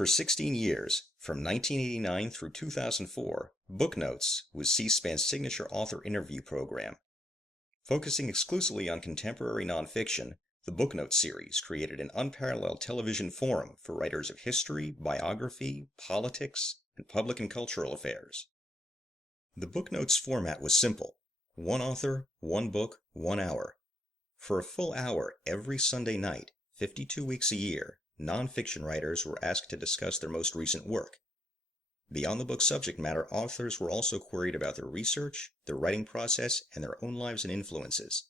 For 16 years, from 1989 through 2004, Booknotes was C-SPAN's signature author interview program. Focusing exclusively on contemporary nonfiction, the Booknotes series created an unparalleled television forum for writers of history, biography, politics, and public and cultural affairs. The Booknotes format was simple: one author, one book, 1 hour. For a full hour every Sunday night, 52 weeks a year, nonfiction writers were asked to discuss their most recent work. Beyond the book's subject matter, authors were also queried about their research, their writing process, and their own lives and influences.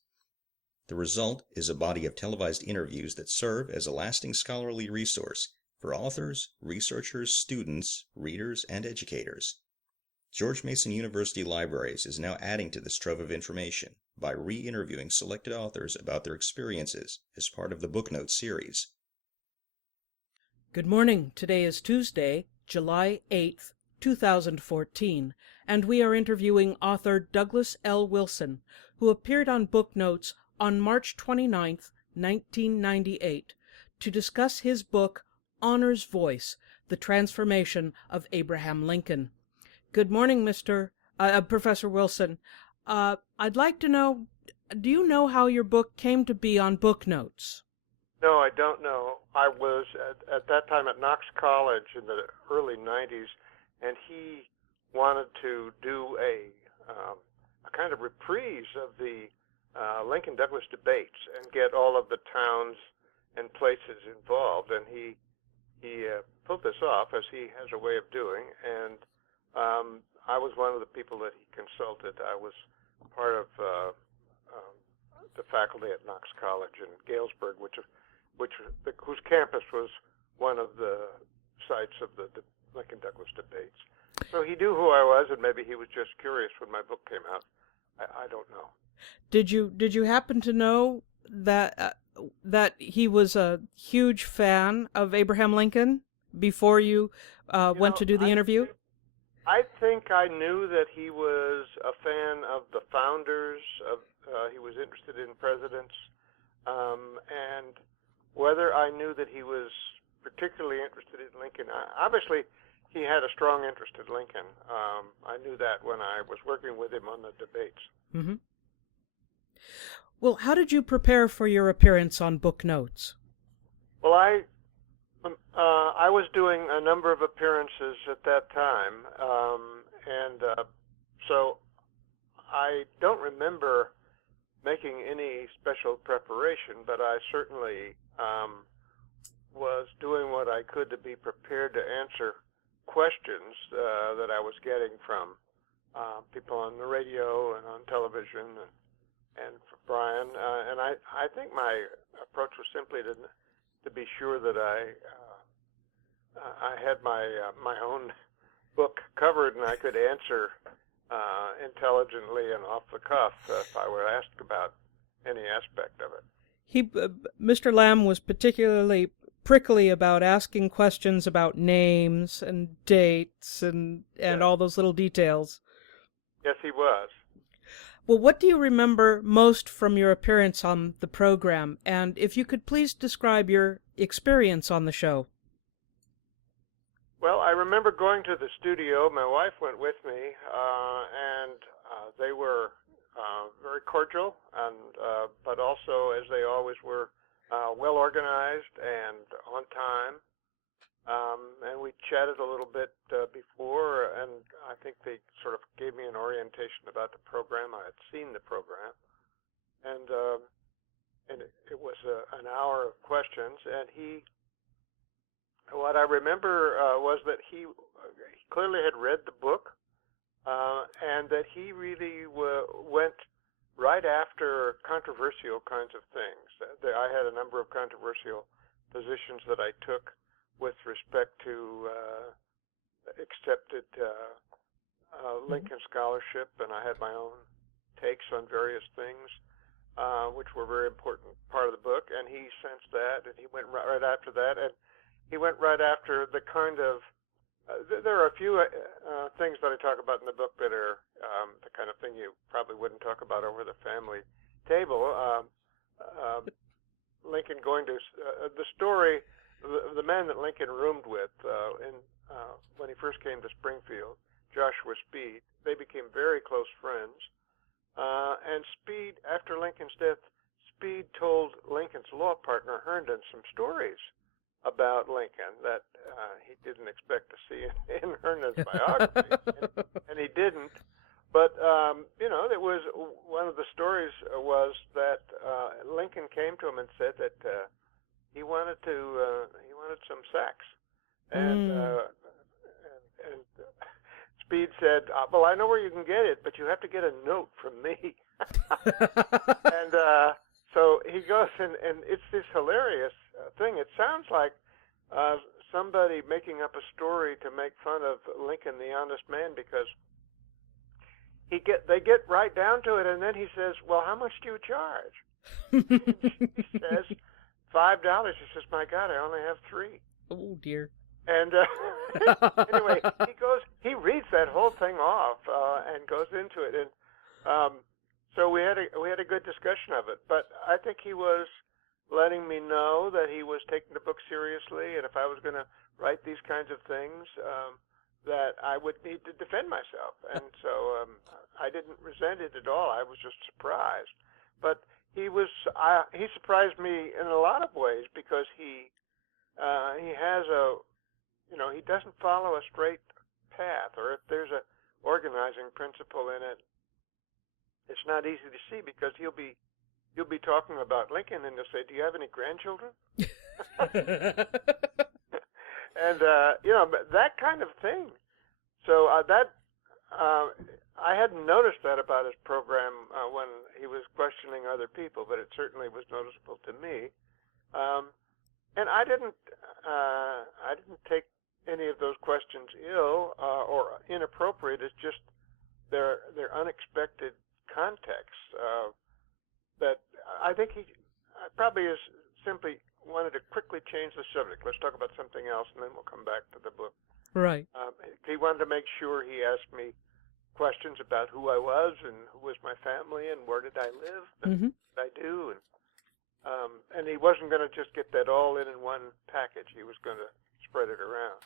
The result is a body of televised interviews that serve as a lasting scholarly resource for authors, researchers, students, readers, and educators. George Mason University Libraries is now adding to this trove of information by re-interviewing selected authors about their experiences as part of the Booknotes series. Good morning. Today is Tuesday, July 8th, 2014, and we are interviewing author Douglas L. Wilson, who appeared on Booknotes on March 29th, 1998, to discuss his book, Honor's Voice, The Transformation of Abraham Lincoln. Good morning, Professor Wilson. I'd like to know, do you know how your book came to be on Booknotes? No, I don't know. I was at that time at Knox College in the early 90s, and he wanted to do a kind of reprise of the Lincoln-Douglas debates and get all of the towns and places involved. And he pulled this off, as he has a way of doing, and I was one of the people that he consulted. I was part of the faculty at Knox College in Galesburg, whose campus was one of the sites of the Lincoln-Douglas debates. So he knew who I was, and maybe he was just curious when my book came out. I don't know. Did you happen to know that he was a huge fan of Abraham Lincoln before you went to do the interview? I think I knew that he was a fan of the founders. He was interested in presidents, and whether I knew that he was particularly interested in Lincoln, obviously he had a strong interest in Lincoln. I knew that when I was working with him on the debates. Mm-hmm. Well, how did you prepare for your appearance on Booknotes? Well, I was doing a number of appearances at that time, and so I don't remember making any special preparation, but I certainly was doing what I could to be prepared to answer questions that I was getting from people on the radio and on television and from Brian. And I think my approach was simply to be sure that I had my own book covered and I could answer intelligently and off the cuff if I were asked about any aspect of it. Mr. Lamb was particularly prickly about asking questions about names and dates and Yes. all those little details. Yes, he was. Well, what do you remember most from your appearance on the program? And if you could please describe your experience on the show. Well, I remember going to the studio. My wife went with me, and they were very cordial, and but also, as they always were, well organized and on time. And we chatted a little bit before, and I think they sort of gave me an orientation about the program. I had seen the program, and it was an hour of questions. And what I remember was that he clearly had read the book, and that he really went right after controversial kinds of things. I had a number of controversial positions that I took with respect to accepted Lincoln scholarship, and I had my own takes on various things, which were a very important part of the book, and he sensed that, and he went right after that, and he went right after the kind of, there are a few things that I talk about in the book that are the kind of thing you probably wouldn't talk about over the family table. Lincoln going to, the story the man that Lincoln roomed with when he first came to Springfield, Joshua Speed, they became very close friends. And Speed, after Lincoln's death, Speed told Lincoln's law partner Herndon some stories about Lincoln that he didn't expect to see in Herndon's biography, and he didn't. But it was one of the stories was that Lincoln came to him and said that he wanted some sex, and Speed said, "Well, I know where you can get it, but you have to get a note from me." And so he goes, and it's this hilarious thing. It sounds like somebody making up a story to make fun of Lincoln, the honest man, because they get right down to it, and then he says, "Well, how much do you charge?" He says, $5. He says, "My God, I only have 3." Oh dear. And anyway, he reads that whole thing off and goes into it, and so we had a good discussion of it. But I think he was letting me know that he was taking the book seriously, and if I was going to write these kinds of things, that I would need to defend myself. And so I didn't resent it at all. I was just surprised. But he surprised me in a lot of ways, because he has he doesn't follow a straight path, or if there's a organizing principle in it, it's not easy to see, because you'll be talking about Lincoln, and they'll say, "Do you have any grandchildren?" And that kind of thing. So I hadn't noticed that about his program when he was questioning other people, but it certainly was noticeable to me. And I didn't take any of those questions ill or inappropriate. It's just their unexpected context. That I think he probably is simply wanted to quickly change the subject. Let's talk about something else, and then we'll come back to the book. Right. He wanted to make sure he asked me questions about who I was and who was my family and where did I live and what did I do, and he wasn't going to just get that all in one package. He was going to spread it around.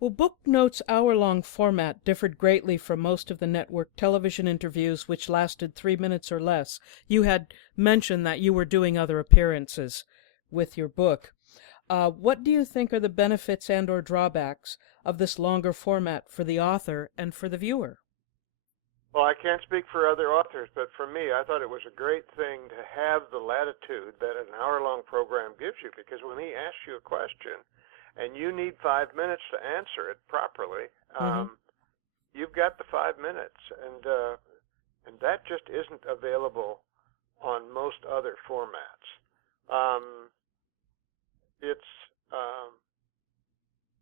Well, Booknotes' hour-long format differed greatly from most of the network television interviews, which lasted 3 minutes or less. You had mentioned that you were doing other appearances with your book. What do you think are the benefits and or drawbacks of this longer format for the author and for the viewer? Well, I can't speak for other authors, but for me, I thought it was a great thing to have the latitude that an hour-long program gives you, because when he asks you a question and you need 5 minutes to answer it properly, you've got the 5 minutes, and that just isn't available on most other formats.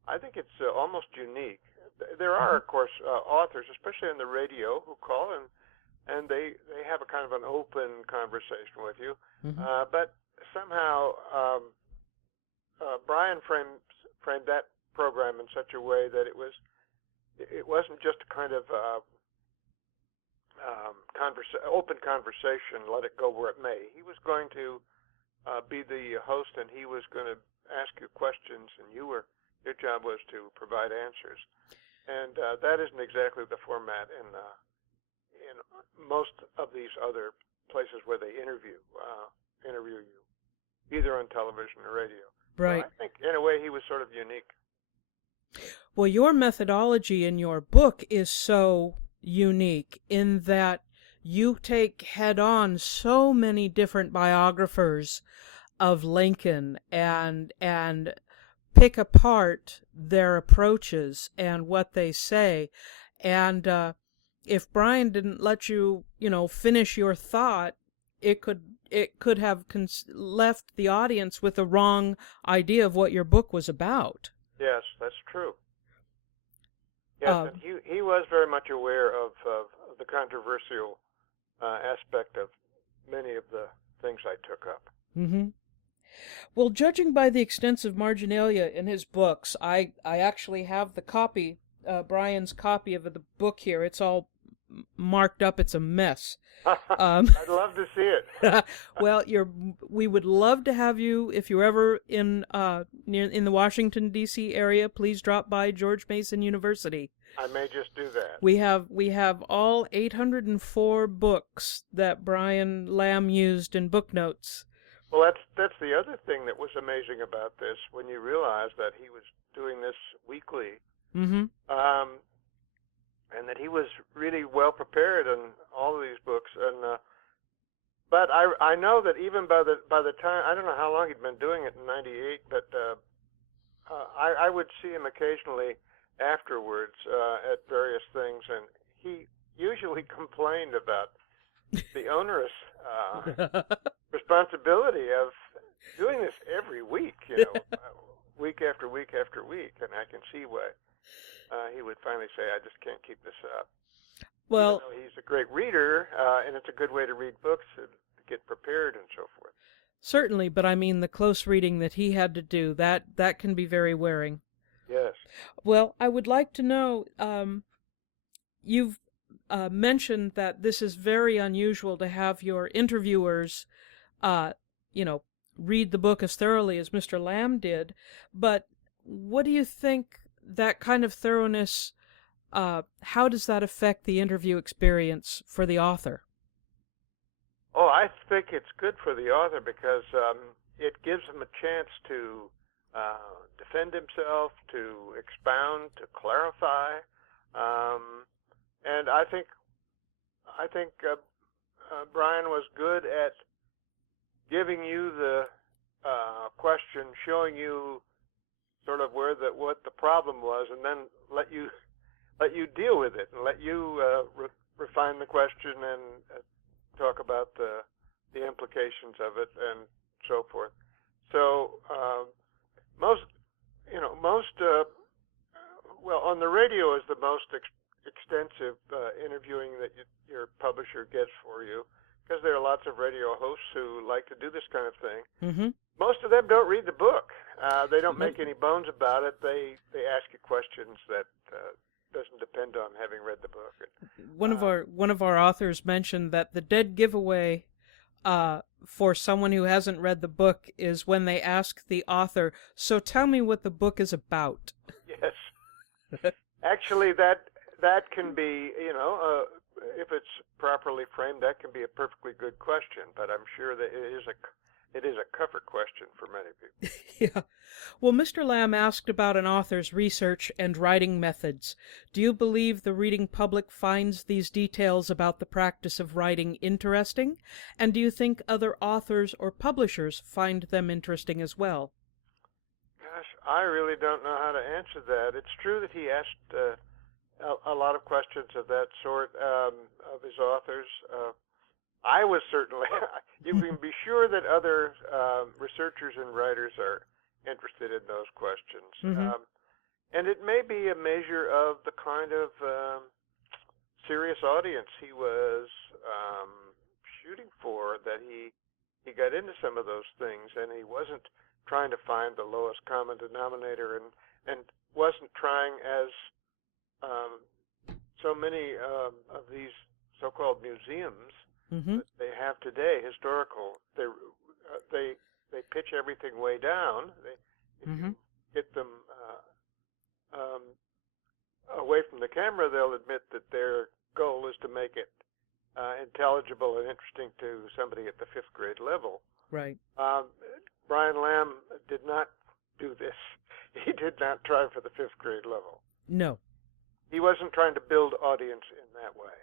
I think it's almost unique. There are, of course, authors, especially on the radio, who call and they have a kind of an open conversation with you. But somehow Brian framed that program in such a way that it wasn't just a kind of open conversation, let it go where it may. He was going to be the host, and he was going to ask you questions, and your job was to provide answers. And that isn't exactly the format in most of these other places where they interview you, either on television or radio. Right. So I think, in a way, he was sort of unique. Well, your methodology in your book is so unique in that you take head-on so many different biographers of Lincoln and pick apart their approaches and what they say. And if Brian didn't let you, finish your thought, it could have left the audience with a wrong idea of what your book was about. Yes, that's true. Yes, and he was very much aware of the controversial aspect of many of the things I took up. Well, judging by the extensive marginalia in his books, I actually have the copy, Brian's copy of the book here. It's all marked up. It's a mess. I'd love to see it. Well, we would love to have you if you're ever in in the Washington D.C. area. Please drop by George Mason University. I may just do that. We have all 804 books that Brian Lamb used in Booknotes. Well, that's the other thing that was amazing about this when you realize that he was doing this weekly, Mm-hmm. and that he was really well prepared on all of these books. And but I know that even by the time, I don't know how long he'd been doing it in '98, but I would see him occasionally afterwards at various things, and he usually complained about the onerous responsibility of doing this every week, week after week after week, and I can see why he would finally say, I just can't keep this up. Well, Even though he's a great reader, and it's a good way to read books and get prepared and so forth. certainly, but I mean the close reading that he had to do, that can be very wearing. Yes. Well, I would like to know, you've mentioned that this is very unusual to have your interviewers, read the book as thoroughly as Mr. Lamb did, but what do you think that kind of thoroughness, how does that affect the interview experience for the author? Oh, I think it's good for the author because it gives him a chance to defend himself, to expound, to clarify, and I think Brian was good at giving you the question, showing you sort of what the problem was, and then let you deal with it, and let you refine the question and talk about the implications of it and so forth. So most on the radio is the most extensive interviewing that your publisher gets for you, because there are lots of radio hosts who like to do this kind of thing. Mm-hmm. Most of them don't read the book. They don't make any bones about it. They ask you questions that doesn't depend on having read the book. One of our authors mentioned that the dead giveaway for someone who hasn't read the book is when they ask the author, "So tell me what the book is about." Yes. Actually, that can be, if it's properly framed, that can be a perfectly good question. But I'm sure that it is a cover question for many people. Yeah. Well, Mr. Lamb asked about an author's research and writing methods. Do you believe the reading public finds these details about the practice of writing interesting? And do you think other authors or publishers find them interesting as well? Gosh, I really don't know how to answer that. It's true that he asked a lot of questions of that sort of his authors. I was certainly, you can be sure that other researchers and writers are interested in those questions. Mm-hmm. And it may be a measure of the kind of serious audience he was shooting for, that he got into some of those things, and he wasn't trying to find the lowest common denominator, and wasn't trying, as so many of these so-called museums Mm-hmm. that they have today, historical. They pitch everything way down. If you get them away from the camera, they'll admit that their goal is to make it intelligible and interesting to somebody at the 5th grade level. Right. Brian Lamb did not do this. He did not try for the 5th grade level. No. He wasn't trying to build audience in that way.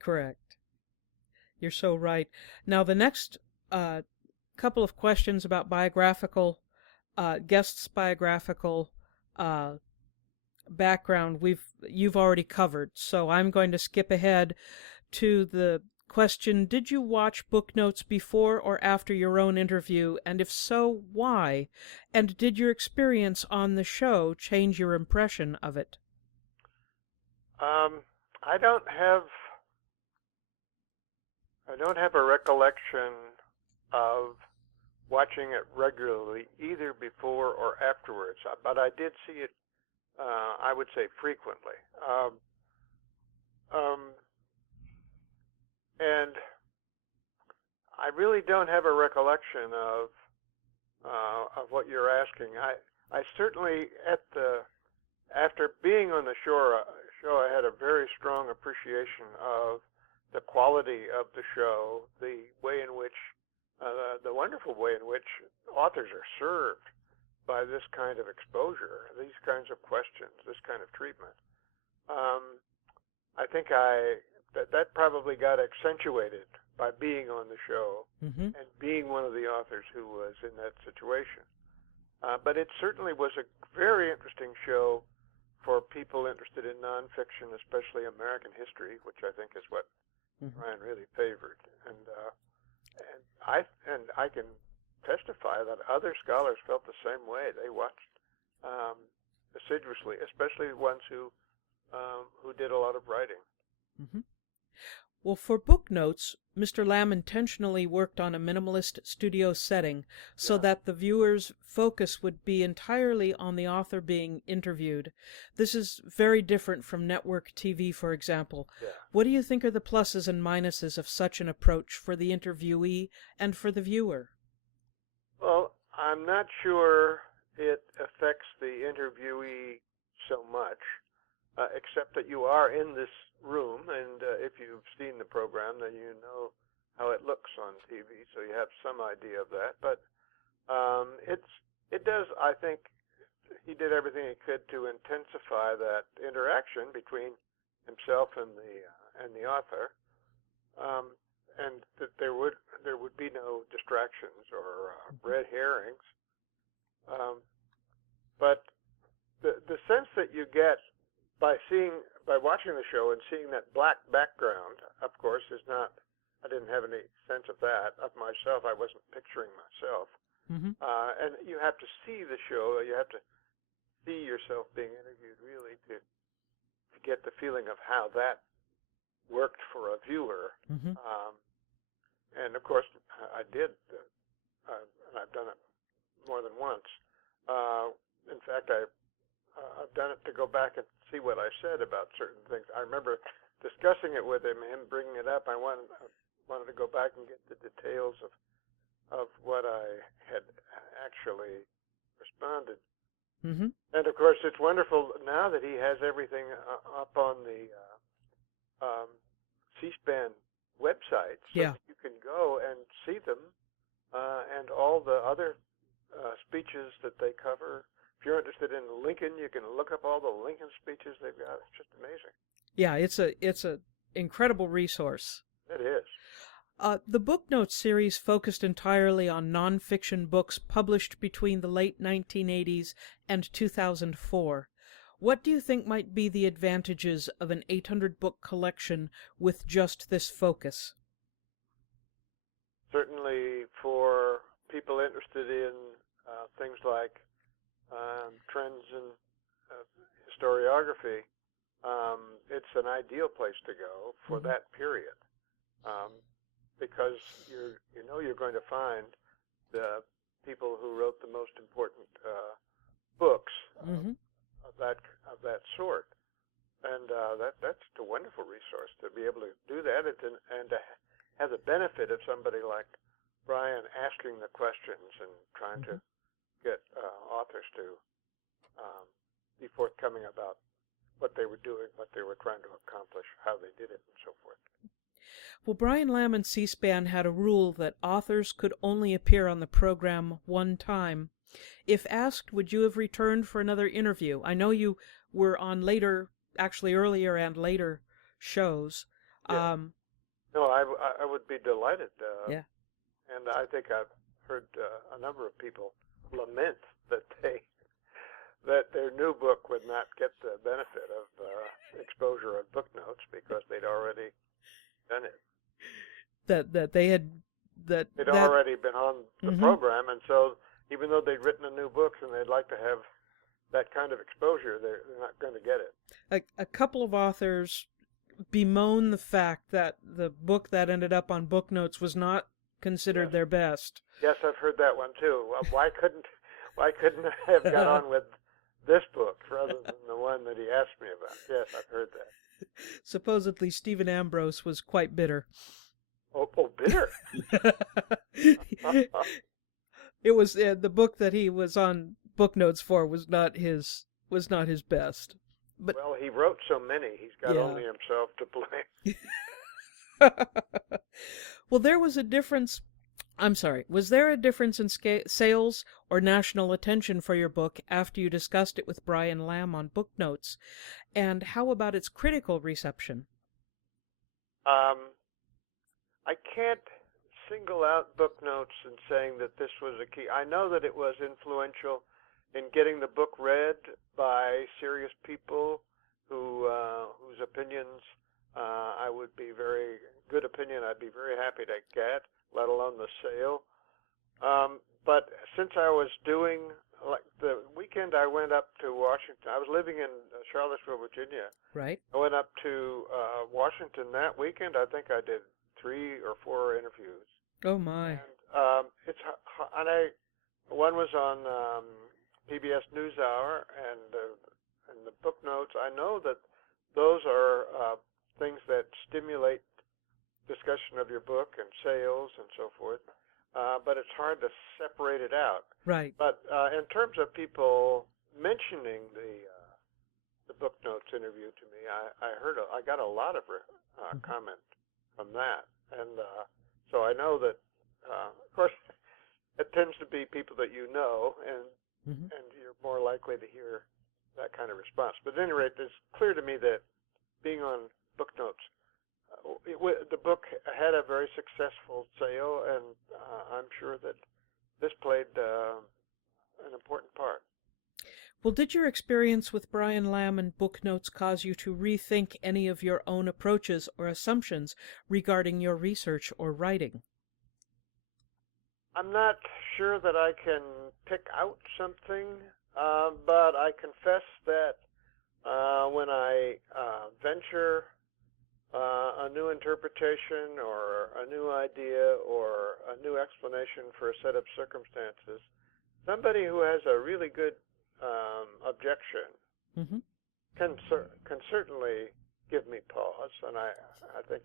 Correct. You're so right. Now, the next couple of questions about biographical, guests' biographical background, you've already covered. So I'm going to skip ahead to the question: did you watch Booknotes before or after your own interview, and if so, why? And did your experience on the show change your impression of it? I don't have a recollection of watching it regularly, either before or afterwards, but I did see it, I would say, frequently. And I really don't have a recollection of what you're asking. I certainly after being on the show, I had a very strong appreciation of the quality of the show, the way in which, the wonderful way in which authors are served by this kind of exposure, these kinds of questions, this kind of treatment. I think that probably got accentuated by being on the show and being one of the authors who was in that situation. But it certainly was a very interesting show for people interested in nonfiction, especially American history, which I think is what Ryan really favored. And I can testify that other scholars felt the same way. They watched assiduously, especially ones who did a lot of writing. Well, for Booknotes, Mr. Lamb intentionally worked on a minimalist studio setting so that the viewer's focus would be entirely on the author being interviewed. This is very different from network TV, for example. What do you think are the pluses and minuses of such an approach for the interviewee and for the viewer? Well, I'm not sure it affects the interviewee so much, except that you are in this room, and if you've seen the program, then you know how it looks on TV, so you have some idea of that. But it does, I think, he did everything he could to intensify that interaction between himself and the author, and that there would be no distractions or red herrings. But the sense that you get by watching the show and seeing that black background, of course, is not. I didn't have any sense of that of myself. I wasn't picturing myself. And you have to see the show. You have to see yourself being interviewed really to get the feeling of how that worked for a viewer. And of course, I did, and I've done it more than once. In fact, I've done it to go back and see what I said about certain things. I remember discussing it with him bringing it up. I wanted to go back and get the details of what I had actually responded. And of course, it's wonderful now that he has everything up on the C-SPAN website, so that you can go and see them and all the other speeches that they cover. If you're interested in Lincoln, you can look up all the Lincoln speeches they've got. It's just amazing. Yeah, it's a incredible resource. It is. The Booknotes series focused entirely on nonfiction books published between the late 1980s and 2004. What do you think might be the advantages of an 800-book collection with just this focus? Certainly for people interested in things like trends in historiography, it's an ideal place to go for that period, because you're going to find the people who wrote the most important books of that sort, and that's a wonderful resource to be able to do that, and to have the benefit of somebody like Brian asking the questions and trying to get authors to be forthcoming about what they were doing, what they were trying to accomplish, how they did it, and so forth. Well, Brian Lamb and C-SPAN had a rule that authors could only appear on the program one time. If asked, would you have returned for another interview? I know you were on earlier and later shows. Yeah. No, I would be delighted. And I think I've heard a number of people lament that their new book would not get the benefit of exposure of Booknotes because they'd already done it. They'd already been on the program, and so even though they'd written a new book and they'd like to have that kind of exposure, they're not going to get it. A couple of authors bemoan the fact that the book that ended up on Booknotes was not considered their best. Yes, I've heard that one too. Why couldn't I have got on with this book rather than the one that he asked me about? Yes, I've heard that. Supposedly Stephen Ambrose was quite bitter. Oh, bitter. It was the book that he was on Booknotes for was not his best. But Well, he wrote so many, he's got yeah. only himself to blame. Well, there was a difference. I'm sorry. Was there a difference in sales or national attention for your book after you discussed it with Brian Lamb on Booknotes? And how about its critical reception? I can't single out Booknotes and saying that this was a key. I know that it was influential in getting the book read by serious people whose opinions I would be very good opinion. I'd be very happy to get, let alone the sale. But since I was doing, like the weekend I went up to Washington, I was living in Charlottesville, Virginia. Right. I went up to Washington that weekend. I think I did 3 or 4 interviews. Oh my. And one was on PBS NewsHour and the book notes. I know that those are things that stimulate discussion of your book and sales and so forth. But it's hard to separate it out. Right. But in terms of people mentioning the book notes interview to me, I got a lot of comment from that, and so I know that of course it tends to be people that you know, and you're more likely to hear that kind of response. But at any rate, it's clear to me that being on book notes, the book had a very successful sale, and I'm sure that this played an important part. Well, did your experience with Brian Lamb and Booknotes cause you to rethink any of your own approaches or assumptions regarding your research or writing? I'm not sure that I can pick out something, but I confess that when I venture a new interpretation or a new idea or a new explanation for a set of circumstances, somebody who has a really good objection can certainly give me pause, and I think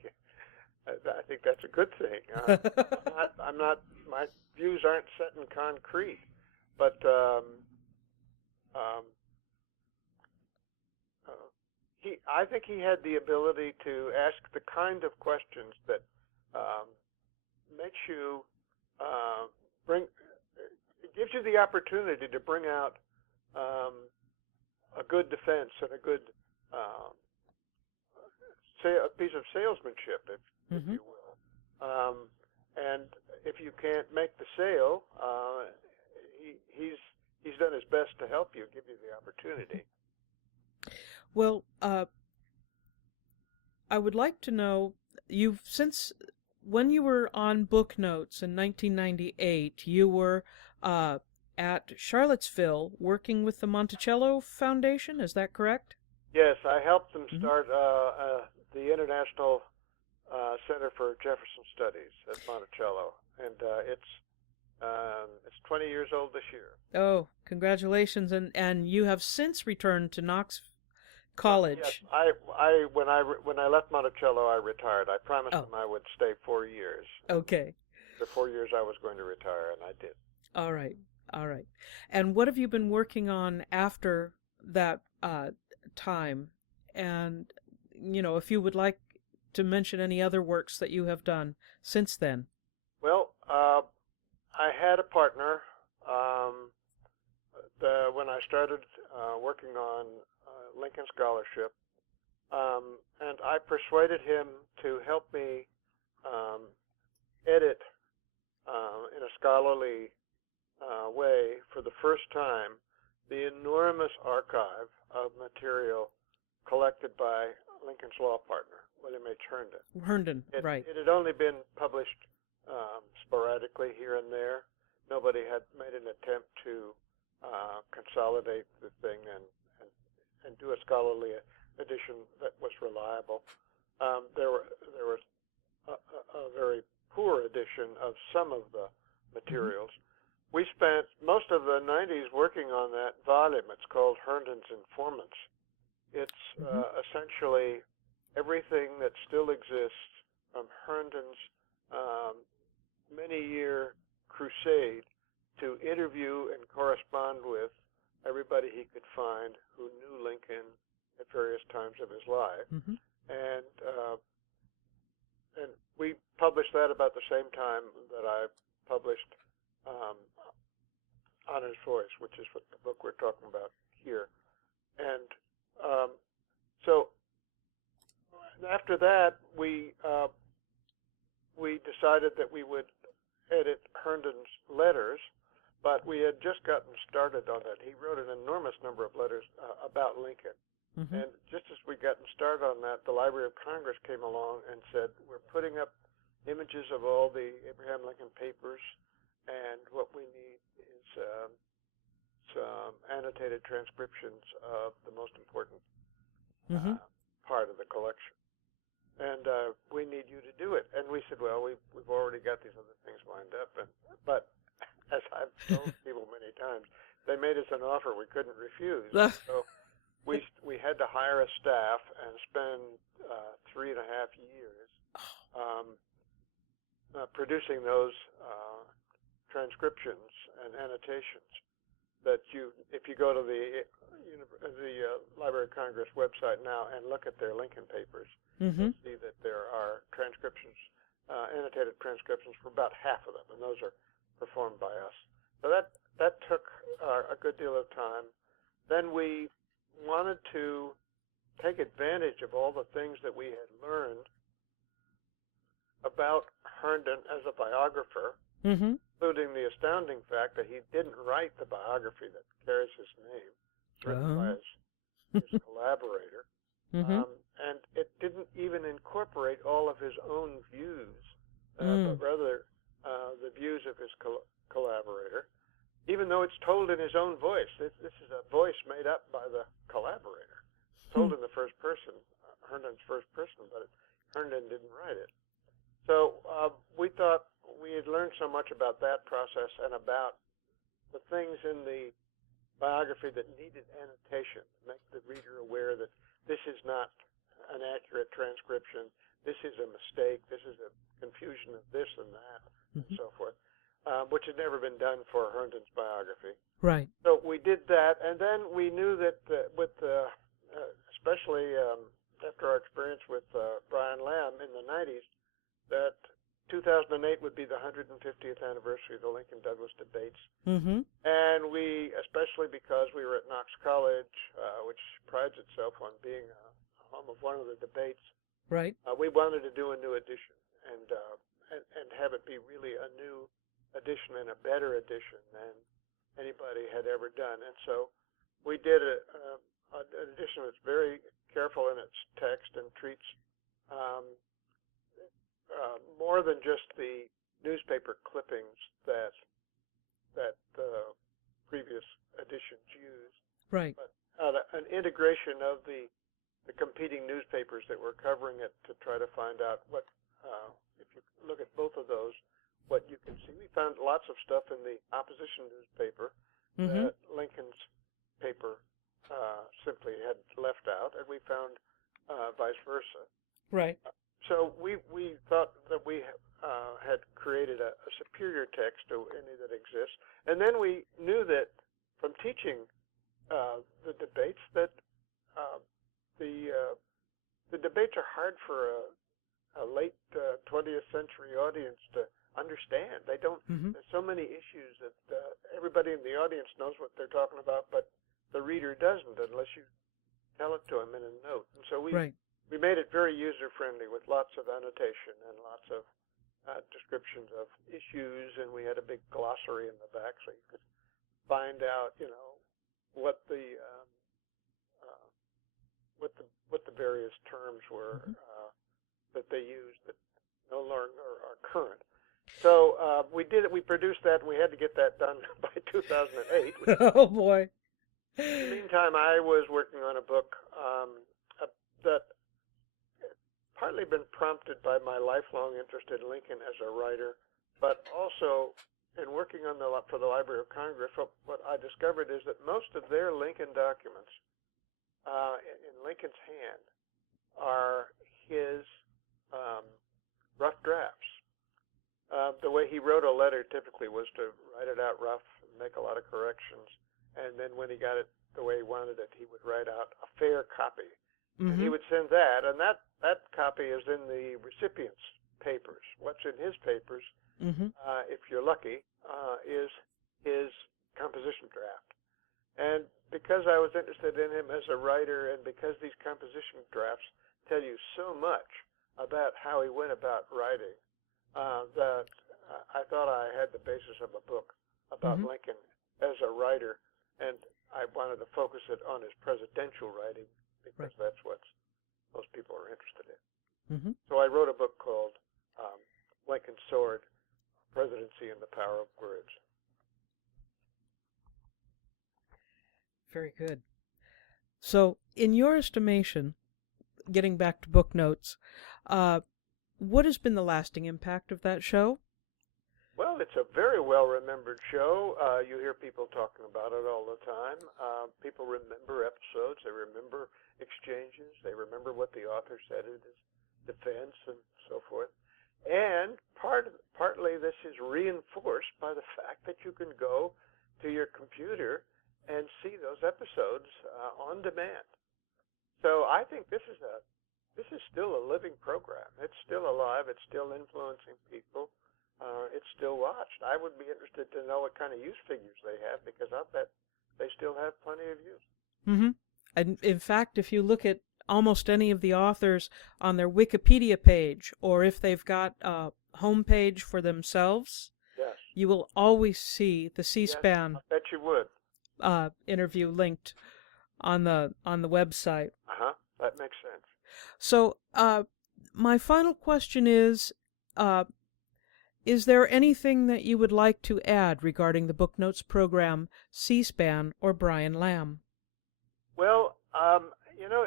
that's a good thing. I'm not. My views aren't set in concrete, but I think he had the ability to ask the kind of questions that makes you it gives you the opportunity to bring out a good defense and a good a piece of salesmanship, if you will. And if you can't make the sale, he's done his best to help you, give you the opportunity. Well, I would like to know, since when you were on Booknotes in 1998, you were at Charlottesville working with the Monticello Foundation, is that correct? Yes, I helped them start the International Center for Jefferson Studies at Monticello, and it's 20 years old this year. Oh, congratulations! And you have since returned to Knox College. Yes, when I left Monticello, I retired. I promised them I would stay 4 years. Okay. The 4 years I was going to retire, and I did. All right. And what have you been working on after that time? And if you would like to mention any other works that you have done since then. Well, I had a partner when I started working on Lincoln Scholarship, and I persuaded him to help me edit in a scholarly way for the first time the enormous archive of material collected by Lincoln's law partner, William H. Herndon, right. It had only been published sporadically here and there. Nobody had made an attempt to consolidate the thing and do a scholarly edition that was reliable. There was a very poor edition of some of the materials. We spent most of the 90s working on that volume. It's called Herndon's Informants. It's essentially everything that still exists from Herndon's um, many-year crusade to interview and correspond with everybody he could find who knew Lincoln at various times of his life. Mm-hmm. And we published that about the same time that I published On His Voice, which is what the book we're talking about here. And so after that, we decided that we would edit Herndon's letters, but we had just gotten started on that. He wrote an enormous number of letters about Lincoln. Mm-hmm. And just as we gotten started on that, the Library of Congress came along and said, we're putting up images of all the Abraham Lincoln papers, and what we need is some annotated transcriptions of the most important part of the collection. And we need you to do it. And we said, well, we've already got these other things lined up. But as I've told people many times, they made us an offer we couldn't refuse. So we had to hire a staff and spend 3.5 years producing those transcriptions and annotations. That if you go to the Library of Congress website now and look at their Lincoln papers, you'll see that there are transcriptions, annotated transcriptions for about half of them, and those are performed by us. So that took a good deal of time. Then we wanted to take advantage of all the things that we had learned about Herndon as a biographer, including the astounding fact that he didn't write the biography that carries his name, written by his collaborator, and it didn't even incorporate all of his own views, but rather the views of his collaborator, even though it's told in his own voice. This is a voice made up by the collaborator, told in the first person, Herndon's first person, but Herndon didn't write it. So we thought we had learned so much about that process and about the things in the biography that needed annotation, make the reader aware that this is not an accurate transcription, this is a mistake, this is a confusion of this and that, and so forth, which had never been done for Herndon's biography. Right. So we did that, and then we knew that especially after our experience with Brian Lamb in the 90s, that 2008 would be the 150th anniversary of the Lincoln-Douglas debates. And we, especially because we were at Knox College, which prides itself on being a home of one of the debates, right, we wanted to do a new edition and have it be really a new edition and a better edition than anybody had ever done. And so we did an edition that's very careful in its text and treats more than just the newspaper clippings that the previous editions used, right, but an integration of the competing newspapers that were covering it to try to find out what, if you look at both of those, what you can see. We found lots of stuff in the opposition newspaper that Lincoln's paper simply had left out, and we found vice versa. Right. So we thought that we had created a superior text to any that exists, and then we knew that from teaching the debates that the debates are hard for a late 20th century audience to understand. They don't. There's so many issues that everybody in the audience knows what they're talking about, but the reader doesn't unless you tell it to him in a note. And so we made it very user-friendly with lots of annotation and lots of descriptions of issues, and we had a big glossary in the back so you could find out, what the various terms were that they used that no longer are current. So we did it. We produced that, and we had to get that done by 2008. Oh boy! In the meantime, I was working on a book that partly been prompted by my lifelong interest in Lincoln as a writer, but also in working on for the Library of Congress. What I discovered is that most of their Lincoln documents in Lincoln's hand are his rough drafts. The way he wrote a letter typically was to write it out rough, make a lot of corrections, and then when he got it the way he wanted it, he would write out a fair copy. And he would send that, and that copy is in the recipient's papers. What's in his papers, if you're lucky, is his composition draft. And because I was interested in him as a writer, and because these composition drafts tell you so much about how he went about writing, that I thought I had the basis of a book about Lincoln as a writer, and I wanted to focus it on his presidential writing because that's what most people are interested in. So I wrote a book called Lincoln's Sword, Presidency and the Power of Words. Very good. So, in your estimation, getting back to Booknotes, what has been the lasting impact of that show? Well, it's a very well-remembered show. You hear people talking about it all the time. People remember episodes. They remember exchanges. They remember what the author said in his defense and so forth. And partly this is reinforced by the fact that you can go to your computer and see those episodes on demand. So I think this is still a living program. It's still alive. It's still influencing people. It's still watched. I would be interested to know what kind of use figures they have, because I bet they still have plenty of use. And in fact, if you look at almost any of the authors on their Wikipedia page, or if they've got a homepage for themselves, you will always see the C-SPAN I bet you would. Interview linked on the website. That makes sense. So, my final question is there anything that you would like to add regarding the Booknotes program, C-SPAN, or Brian Lamb? Well,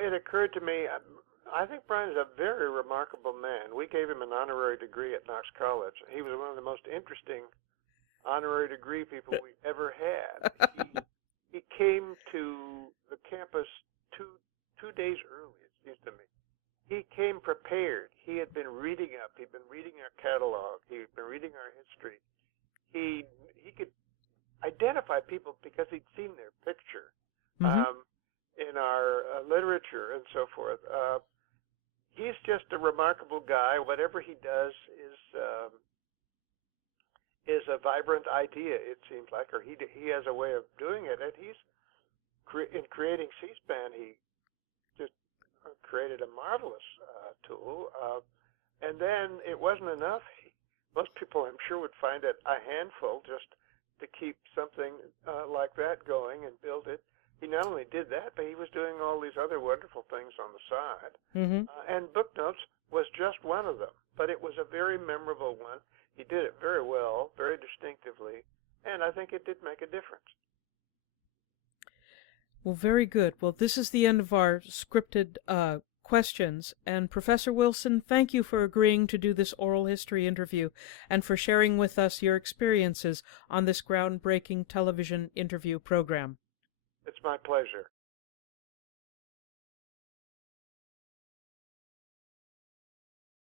it occurred to me, I think Brian is a very remarkable man. We gave him an honorary degree at Knox College. He was one of the most interesting honorary degree people we ever had. He came to the campus two days early, it seems to me. He came prepared. He had been reading up. He'd been reading our catalog. He'd been reading our history. He could identify people because he'd seen their picture in our literature and so forth. He's just a remarkable guy. Whatever he does is a vibrant idea, it seems like, or he has a way of doing it. And he's in creating C-SPAN, he just created a marvelous tool. And then it wasn't enough. Most people, I'm sure, would find it a handful just to keep something like that going and build it. He not only did that, but he was doing all these other wonderful things on the side. And Booknotes was just one of them, but it was a very memorable one. He did it very well, very distinctively, and I think it did make a difference. Well, very good. Well, this is the end of our scripted questions. And Professor Wilson, thank you for agreeing to do this oral history interview and for sharing with us your experiences on this groundbreaking television interview program. It's my pleasure.